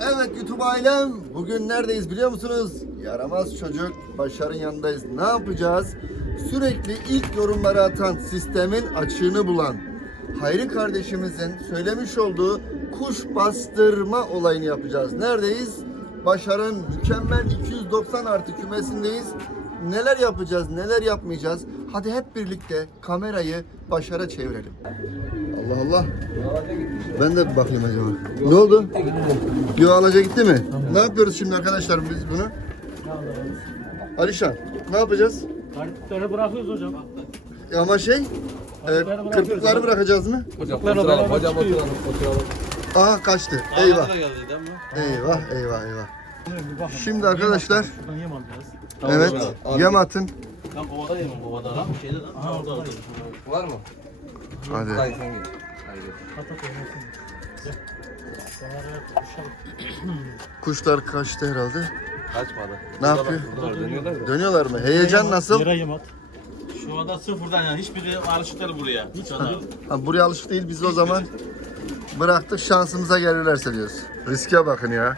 Evet YouTube ailem, bugün neredeyiz biliyor musunuz? Yaramaz çocuk, Başar'ın yanındayız. Ne yapacağız? Sürekli ilk yorumları atan, sistemin açığını bulan, Hayri kardeşimizin söylemiş olduğu kuş bastırma olayını yapacağız. Neredeyiz? Başar'ın mükemmel 290 artı kümesindeyiz. Neler yapacağız, neler yapmayacağız? Hadi hep birlikte kamerayı Başar'a çevirelim. Allah Allah. Ben de bir bakayım acaba. Ne oldu? Yo alaca gitti mi? Ne yapıyoruz şimdi arkadaşlar biz bunu? Alişan ne yapacağız? Kartları bırakıyoruz hocam. Ama şey e, kırpıkları bırakacağız mı? Hocam Kırpıklarla oturalım, beraber hocam çıkıyor. oturalım, oturalım. Aha kaçtı. Eyvah. Eyvah. Eyvah eyvah. Şimdi arkadaşlar Şuradan yem alacağız. evet yem atın. Lan kovada yemin kovada lan. Şeyde lan. Ha orada orada. Var mı? Hadi. Hayır sen git. Kuşalım. Kuşlar kaçtı herhalde. Kaçmadı. Ne yapıyor? Dönüyorlar da. Dönüyorlar mı? Heyecan nasıl? Yem at. Şu anda sıfırdan yani hiçbiri alışıklar buraya. Hiç onlar. Ha, buraya alışık değil biz o zaman bıraktık şansımıza gelirlerse diyoruz. Riske bakın ya.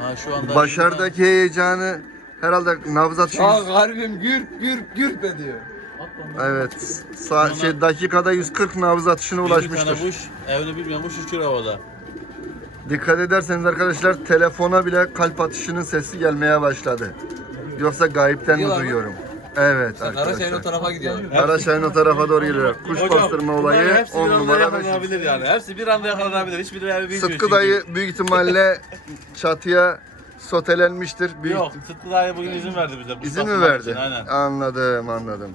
Ha şu anda. Başardaki heyecanı herhalde nabzat şu Aa kalbim gürp gürp gürp ediyor. Evet. Sa şey dakikada 140 nabız atışına Bir tane ulaşmıştır. kuş evini bilmeyen kuş uçuyor havada. Dikkat ederseniz arkadaşlar telefona bile kalp atışının sesi gelmeye başladı. Yoksa gayipten mi duyuyorum? Evet Sen Karaşehir'in o arkadaşlar. tarafa gidiyorsun. Karaşay'ın o tarafa doğru geliyor. Kuş bastırma bunların olayı hepsi 10 bir anda numara 5. yakalanabilir yani. Hepsi bir anda yakalanabilir. Hiçbiri evi bilmiyor Sıtkı dayı büyük ihtimalle çatıya sotelenmiştir. Büyük Yok Sıtkı dayı bugün izin verdi bize. kuş İzin mi verdi? için, Aynen. Anladım, anladım.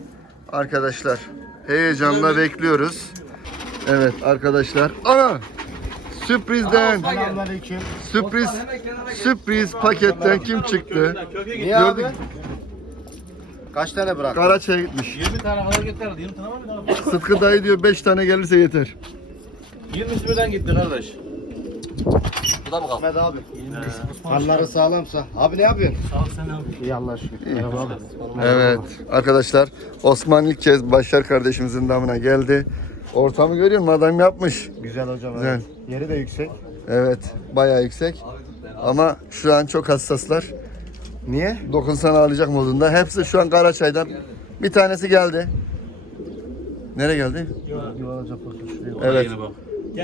Arkadaşlar, heyecanla bekliyoruz. Evet arkadaşlar. Ana! Sürprizden, Selamünaleyküm. sürpriz, sürpriz paketten kim çıktı? Köke gitti. Gördük. Kaç tane bırak? Karaçay'a gitmiş. 20 tane kadar getirdi. 20 tane var mı daha? Sıtkı dayı diyor 5 tane gelirse yeter. 20'si birden gitti kardeş. Bu da mı kaldı? Ahmet abi. Kanları sağlamsa. Abi ne yapıyorsun? Sağ ol sen abi. İyi Allah şükür. Merhaba abi. Evet arkadaşlar Osman ilk kez Başar kardeşimizin damına geldi. Ortamı görüyor musun? Adam yapmış. Güzel hocam. Güzel. evet. Yeri de yüksek. Evet bayağı yüksek. Ama şu an çok hassaslar. Niye? Dokunsan ağlayacak modunda. Hepsi şu an Karaçay'dan. Bir tanesi geldi. Nereye geldi? Yuvarlacak. Evet.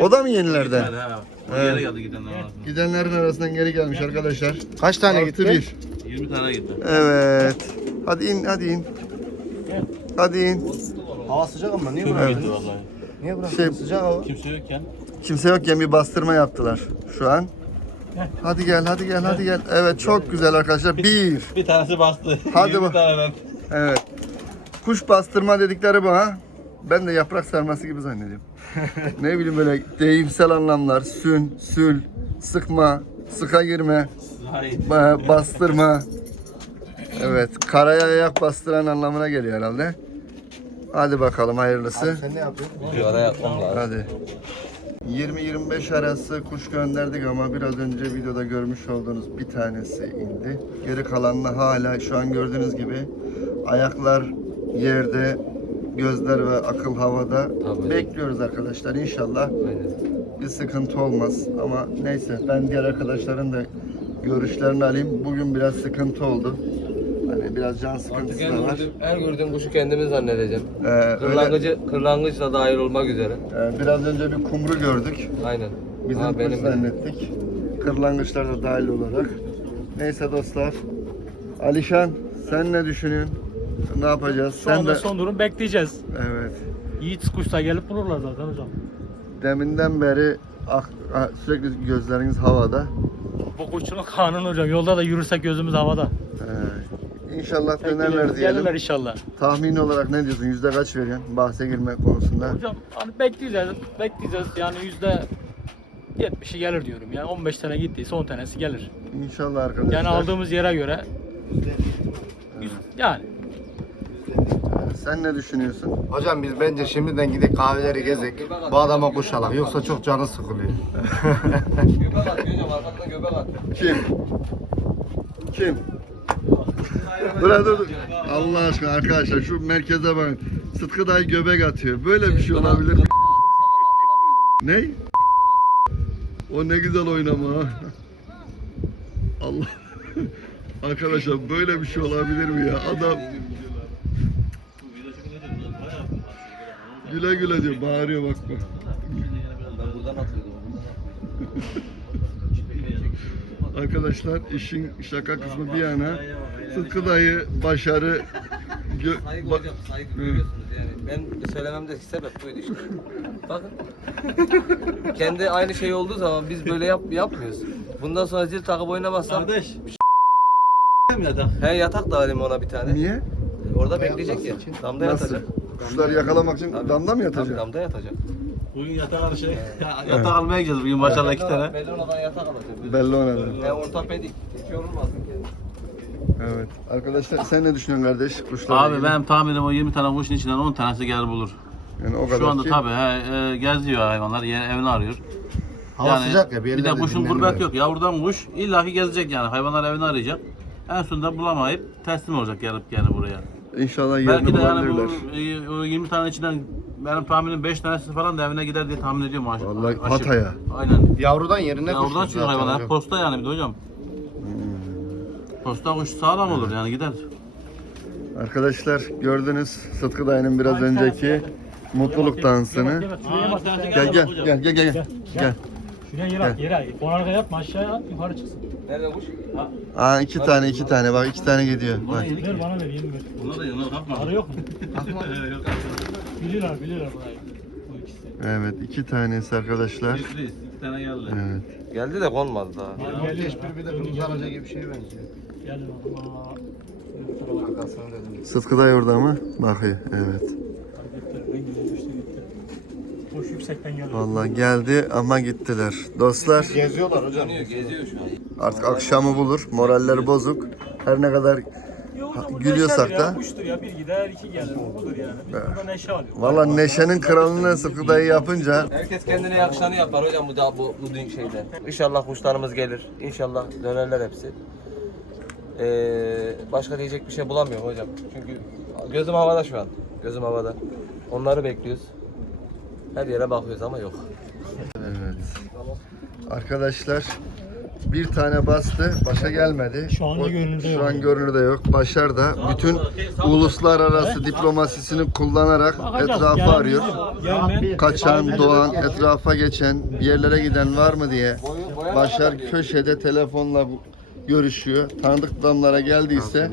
O da mı yenilerden? Hadi ha. O Evet. yere geldi gidenler arasında. Gidenlerin arasından geri gelmiş arkadaşlar. Kaç tane Artı gitti? bir. 20 tane gitti. Evet. Hadi in, hadi in. Hadi in. Hava sıcak ama niye Çok bırakıyorsun? vallahi. Niye bırakıyorsun? Şey- sıcak hava. Kimse yokken. Kimse yokken bir bastırma yaptılar şu an. Hadi gel, hadi gel, hadi gel. Evet, çok güzel arkadaşlar. Bir. Bir tanesi bastı. Hadi 20 bak. taneden. Evet. Kuş bastırma dedikleri bu ha. Ben de yaprak sarması gibi zannediyorum. Ne bileyim böyle deyimsel anlamlar. Sün, sül, sıkma, sıka girme, ba- bastırma. Evet, karaya ayak bastıran anlamına geliyor herhalde. Hadi bakalım hayırlısı. Sen ne yapıyorsun? Bir araya atmam lazım. Hadi. 20-25 arası kuş gönderdik ama biraz önce videoda görmüş olduğunuz bir tanesi indi. Geri kalanla hala şu an gördüğünüz gibi ayaklar yerde, gözler ve akıl havada. Tabii. Bekliyoruz arkadaşlar inşallah Aynen. bir sıkıntı olmaz. Ama neyse ben diğer arkadaşların da görüşlerini alayım. Bugün biraz sıkıntı oldu. Hani biraz can Artık sıkıntısı her da var. gördüğüm, her gördüğüm kuşu kendimi zannedeceğim. Ee, öyle, Kırlangıcı, kırlangıç da dahil olmak üzere. e, biraz önce bir kumru gördük. Aynen. Bizim Ha, kuş zannettik. Kırlangıçlar da dahil olarak. Neyse dostlar. Alişan sen ne düşünüyorsun? Ne yapacağız? Şu sen anda de son durum bekleyeceğiz. evet. Yiğit kuşlar gelip bulurlar zaten hocam. Deminden beri ak- a- sürekli gözleriniz havada. Bu kuşçuluk kanun hocam. Yolda da yürürsek gözümüz havada. Ee, inşallah dönerler diyelim. Gelirler inşallah. Tahmin olarak ne diyorsun? Yüzde kaç veriyorsun bahse girme konusunda? Hocam hani bekleyeceğiz. Bekleyeceğiz. Yani yüzde 70'i gelir diyorum. Yani 15 tane gittiyse 10 tanesi gelir. İnşallah arkadaşlar. Yani aldığımız yere göre yüz- yani Sen ne düşünüyorsun? Hocam biz bence şimdiden gidip kahveleri gezek. Bu adama kuş alak. Yoksa çok canı sıkılıyor. Göbek at hocam arkamdan göbek at. Kim? Kim? dur dur dur. Allah aşkına arkadaşlar şu merkeze bakın. Sıtkı dayı göbek atıyor. Böyle bir şey olabilir mi? Ne? O ne güzel oynama. ha. Allah. Arkadaşlar böyle bir şey olabilir mi ya? Adam güle güle diyor, bağırıyor bak bak. Ben buradan atıyordum. Arkadaşlar işin şaka kısmı bir yana Sıtkı dayı başarı gö- Saygı ba- hocam saygı görüyorsunuz yani. Ben söylememdeki sebep buydu işte. Bakın. Kendi aynı şey olduğu zaman biz böyle yap yapmıyoruz. Bundan sonra zil takıp oynamazsam Kardeş. mi yatak? he yatak da alayım ona bir tane. Niye? Orada bekleyecek ya. Damda Nasıl? yatacak. Kuşları yakalamak için Tabii. damda mı Tabii, yatacak? damda yatacak. Bugün yatak şey. Ya, yatak almaya gideceğiz bugün maşallah iki tane. Bellona'dan yatak alacak. Belli ona. He ortopedik. Hiç yorulmasın kendisi. Evet. Arkadaşlar sen ne düşünüyorsun kardeş? Kuşlarla Abi ilgili? benim tahminim o 20 tane kuşun içinden 10 tanesi gelir bulur. yani o kadar Şu anda ki tabii he, e, geziyor hayvanlar, yer, evini arıyor. Hava sıcak ya bir Bir de kuşun gurbet yok. Yavrudan kuş illaki gezecek yani. Hayvanlar evini arayacak. En sonunda bulamayıp teslim olacak gelip yani buraya. İnşallah yerini Belki de yani bu bulabilirler. e, o 20 tane içinden benim tahminim 5 tanesi falan da evine gider diye tahmin ediyorum aşağı. Vallahi aşağı. Hatay'a. Aynen. Yavrudan yerine Ya oradan çıkıyor hayvanlar. Hep posta yani bir de hocam. Posta kuş sağlam olur yani gider. Arkadaşlar gördünüz Sıtkı dayının biraz önceki mutluluk dansını. Gel gel gel gel gel gel. Şuraya yere at, yere at. Konarga yapma aşağıya at, yukarı çıksın. Nerede kuş? Aa iki tane iki tane bak iki tane gidiyor. Bak. Ver bana ver, yeni ver. Bunlar da yanına kalkma. Arı yok mu? biliyorlar, biliyorlar burayı. Bu ikisi. Evet iki tanesi arkadaşlar. Reis, iki tane geldi. Evet. Geldi de konmadı daha. Geliyor. bir de kırmızı araca gibi bir şey benziyor. Arkasına dedim. Sıtkı dayı orada mı? Bakıyor evet. Yüksekten geliyor. Vallahi geldi ama gittiler. Dostlar Geziyorlar hocam. Geziyor, geziyor şu an. artık akşamı bulur. Moralleri bozuk. Her ne kadar bu gülüyorsak neşedir ya, da- Kuştur ya, bir gider, iki gelir. Bu budur yani. Biz burada neşe alıyoruz. Vallahi Neşe'nin kralını Sıtkı dayı yapınca Herkes kendine yakışanı yapar hocam bu da bu, bu düğün şeyde. İnşallah kuşlarımız gelir. İnşallah dönerler hepsi. Ee, başka diyecek bir şey bulamıyorum hocam. Çünkü gözüm havada şu an. Gözüm havada. Onları bekliyoruz. Her yere bakıyoruz ama yok. Evet. Arkadaşlar bir tane bastı, başa gelmedi. Şu anda görünürde Şu yok. an görünürde yok. Başar da bütün uluslararası diplomasisini kullanarak etrafı arıyor. Kaçan, doğan, etrafa geçen, bir yerlere giden var mı diye. Başar köşede telefonla görüşüyor. Tanıdık adamlara geldiyse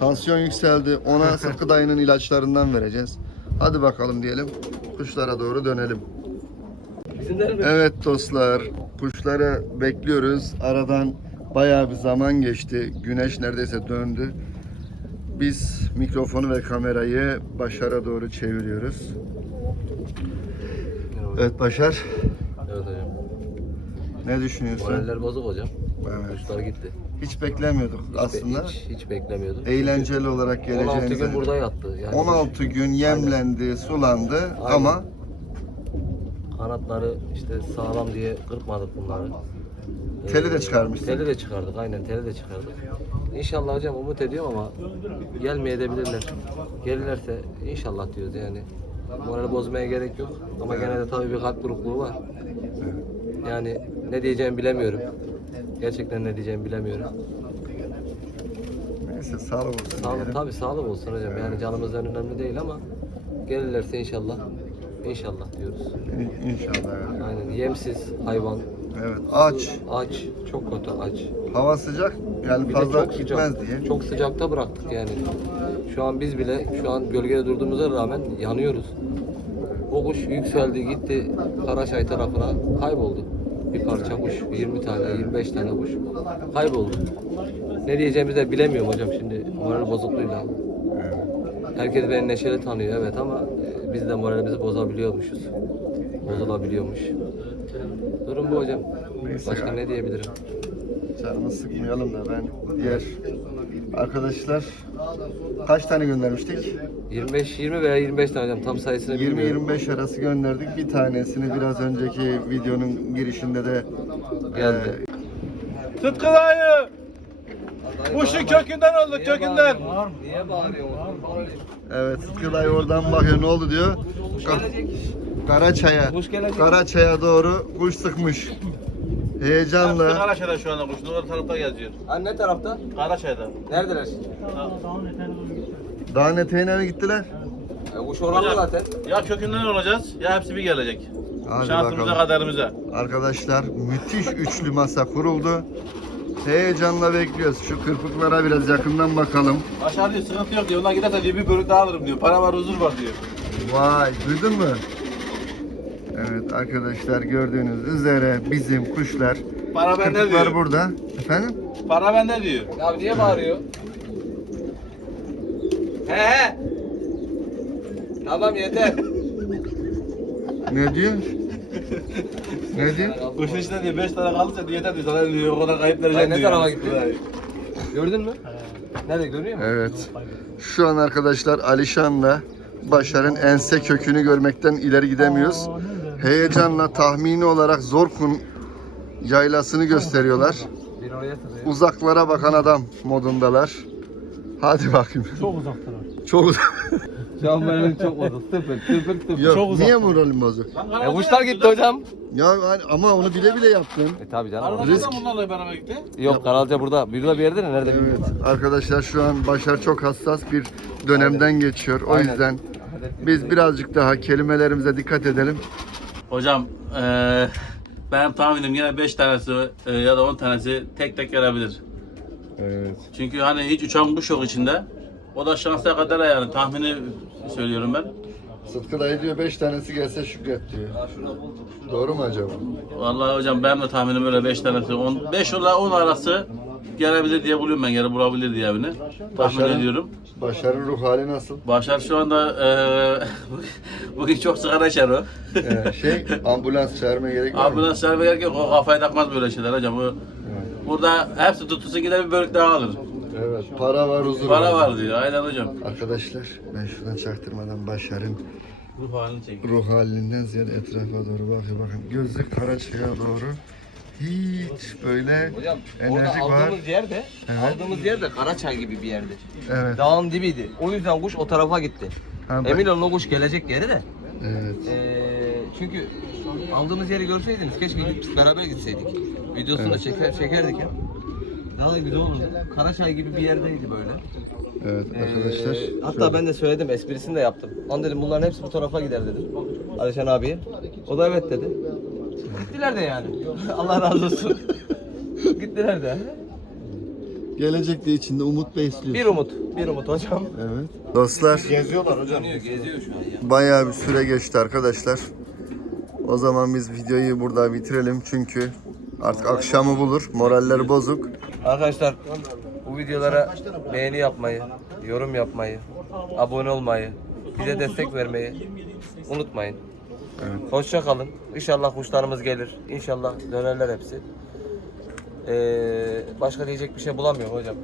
tansiyon yükseldi. Ona Sıtkı dayının ilaçlarından vereceğiz. Hadi bakalım diyelim. Kuşlara doğru dönelim. Evet dostlar, kuşları bekliyoruz. Aradan bayağı bir zaman geçti. Güneş neredeyse döndü. Biz mikrofonu ve kamerayı Başar'a doğru çeviriyoruz. Evet Başar, Evet hocam. ne düşünüyorsun? Moraller bozuk hocam. Kuşlar gitti. Hiç beklemiyorduk Hiç, aslında. hiç, hiç beklemiyordum. Eğlenceli olarak 16 gün burada yattı. Yani 16 gün yemlendi, sulandı Aynen. ama Kanatları işte sağlam diye kırpmadık bunları. Teli de Ee, çıkarmışsın. Teli de çıkardık aynen teli de çıkardık. İnşallah hocam umut ediyorum ama gelmeyebilirler. Gelirlerse inşallah diyoruz yani. Moral bozmaya gerek yok ama gene de tabii bir kalp burukluğu var. Yani ne diyeceğimi bilemiyorum. Gerçekten ne diyeceğimi bilemiyorum. neyse sağlık olsun. Sağlık tabii sağlık olsun hocam. Yani canımızdan önemli değil ama gelirlerse inşallah. İnşallah diyoruz. İnşallah. ya. Aynen yemsiz hayvan, Evet. Aç. aç, çok kötü aç. Hava sıcak. Yani Bir de fazla çok sıcak. gitmez diye. Çok sıcakta bıraktık yani. Şu an biz bile şu an gölgede durduğumuza rağmen yanıyoruz. O kuş yükseldi gitti Karaçay tarafına kayboldu. Bir parça kuş 20 tane 25 tane kuş kayboldu. Ne diyeceğimizi de bilemiyorum hocam şimdi moral bozukluğuyla. Herkes beni neşeli tanıyor evet ama e, biz de moralimizi bozabiliyormuşuz. Bozulabiliyormuş. Durum bu hocam. Neyse Başka ya. ne diyebilirim? Canımı sıkmayalım da ben diğer arkadaşlar kaç tane göndermiştik? 25 20 veya 25 tane hocam tam sayısını bilmiyorum. 20-25 arası gönderdik. Bir tanesini biraz önceki videonun girişinde de Geldi. Sıtkı dayı! Kuşu kökünden oldu Niye kökünden. bağırıyorsun? Niye bağırıyorsun? evet Sıtkı dayı oradan bakıyor ne oldu diyor. Kuş Ka- gelecek. Karaçay'a Kuş gelecek. Karaçay'a doğru kuş sıkmış. Heyecanla. Karaçay'da şu anda kuşun. O tarafta geziyor. Hani ne tarafta? Karaçay'da. Neredeler şimdi? Dağın eteğine mi gittiler? E, kuş oralı Hocam, zaten. Ya kökünden olacağız ya hepsi bir gelecek. Hadi Şansımıza bakalım. kaderimize. Arkadaşlar müthiş üçlü masa kuruldu. Heyecanla bekliyoruz. Şu kırpıklara biraz yakından bakalım. Aşağı diyor sıkıntı yok diyor. Onlar giderse diyor bir bölük daha alırım diyor. Para var huzur var diyor. Vay duydun mu? Evet arkadaşlar gördüğünüz üzere bizim kuşlar Para bende kırpıklar diyor. burada. Efendim? Para bende diyor. Ya niye bağırıyor? He he. Tamam yeter. Ne diyor? ne diyor? Kuşun içinde diyor 5 tane kalırsa diyor yeter diyor. Sana diyor o kadar kayıp Ay, vereceğim ne diyor. tarafa gitti? Gördün mü? Nerede görüyor musun? Evet. Şu an arkadaşlar Alişan'la Başar'ın ense kökünü görmekten ileri gidemiyoruz. Heyecanla tahmini olarak Zorkun yaylasını gösteriyorlar. Bir. Uzaklara bakan adam modundalar. Hadi bakayım. Çok uzaktalar. Çok uzak. Şu an benim çok bozuk. Sıfır, sıfır. Yok, Çok uzak. niye moralim bozuk? E kuşlar gitti hocam. Ya hani- ama onu bile bile yaptın. E tabi canım. Arada Risk. bunlarla beraber gitti. Yok Karalca burada. Burada bir yerde mi? Nerede? Evet arkadaşlar şu an Başar çok hassas bir dönemden geçiyor. O Aynen. yüzden biz birazcık daha kelimelerimize dikkat edelim. Hocam eee benim tahminim yine 5 tanesi eee, ya da 10 tanesi tek tek gelebilir. Evet. Çünkü hani hiç uçan kuş yok içinde. O da şansa kadar yani tahmini söylüyorum ben. Sıtkı dayı diyor 5 tanesi gelse şükret diyor. Doğru mu acaba? Vallahi hocam benim de tahminim öyle 5 tanesi. 10 5 ile 10 arası gelebilir diye buluyorum ben. Geri bulabilir diye evini. Tahmin Başarın- ediyorum. Başar'ın ruh hali nasıl? Başar şu anda eee bugün çok sigara içer o. Ee, şey ambulans çağırmaya gerek var mı? Ambulans çağırmaya gerek yok. O kafaya takmaz böyle şeyler hocam. O, burada hepsi tutulsun gider bir bölük daha alır. Evet. Para var, huzur Para var diyor. Aynen hocam. Arkadaşlar ben şuradan çaktırmadan Başar'ın Ruh halini çekiyor. ruh halinden ziyade etrafa doğru bakıyor bakın. Gözü Karaçay'a doğru. Hiç böyle Hocam orada enerjik var. aldığımız yerde, Evet. aldığımız yer de Karaçay gibi bir yerdi. Evet. Dağın dibiydi. O yüzden kuş o tarafa gitti. Ha, ben- Emin olun o kuş gelecek yeri de. Evet. Ee, çünkü aldığımız yeri görseydiniz keşke gidip beraber gitseydik. Videosunu da çeker, çekerdik ya. Daha da güzel olurdu. Karaçay gibi bir yerdeydi böyle. Evet arkadaşlar. Ee, hatta ben de söyledim, esprisini de yaptım. Lan dedim bunların hepsi bu tarafa gider dedim. Alişan abiye. O da evet dedi. Gittiler de yani. Allah razı olsun. Gittiler de. Gelecekte içinde umut besliyor. Bir umut, bir umut hocam. Evet. Dostlar Geziyorlar hocam. Geziyor, geziyor şu an ya. bayağı bir süre geçti arkadaşlar. O zaman biz videoyu burada bitirelim çünkü artık akşamı bulur. Moraller bozuk. Arkadaşlar bu videolara beğeni yapmayı, yorum yapmayı, abone olmayı, bize destek vermeyi unutmayın. Hoşça kalın. İnşallah kuşlarımız gelir. İnşallah dönerler hepsi. Ee, başka diyecek bir şey bulamıyorum hocam.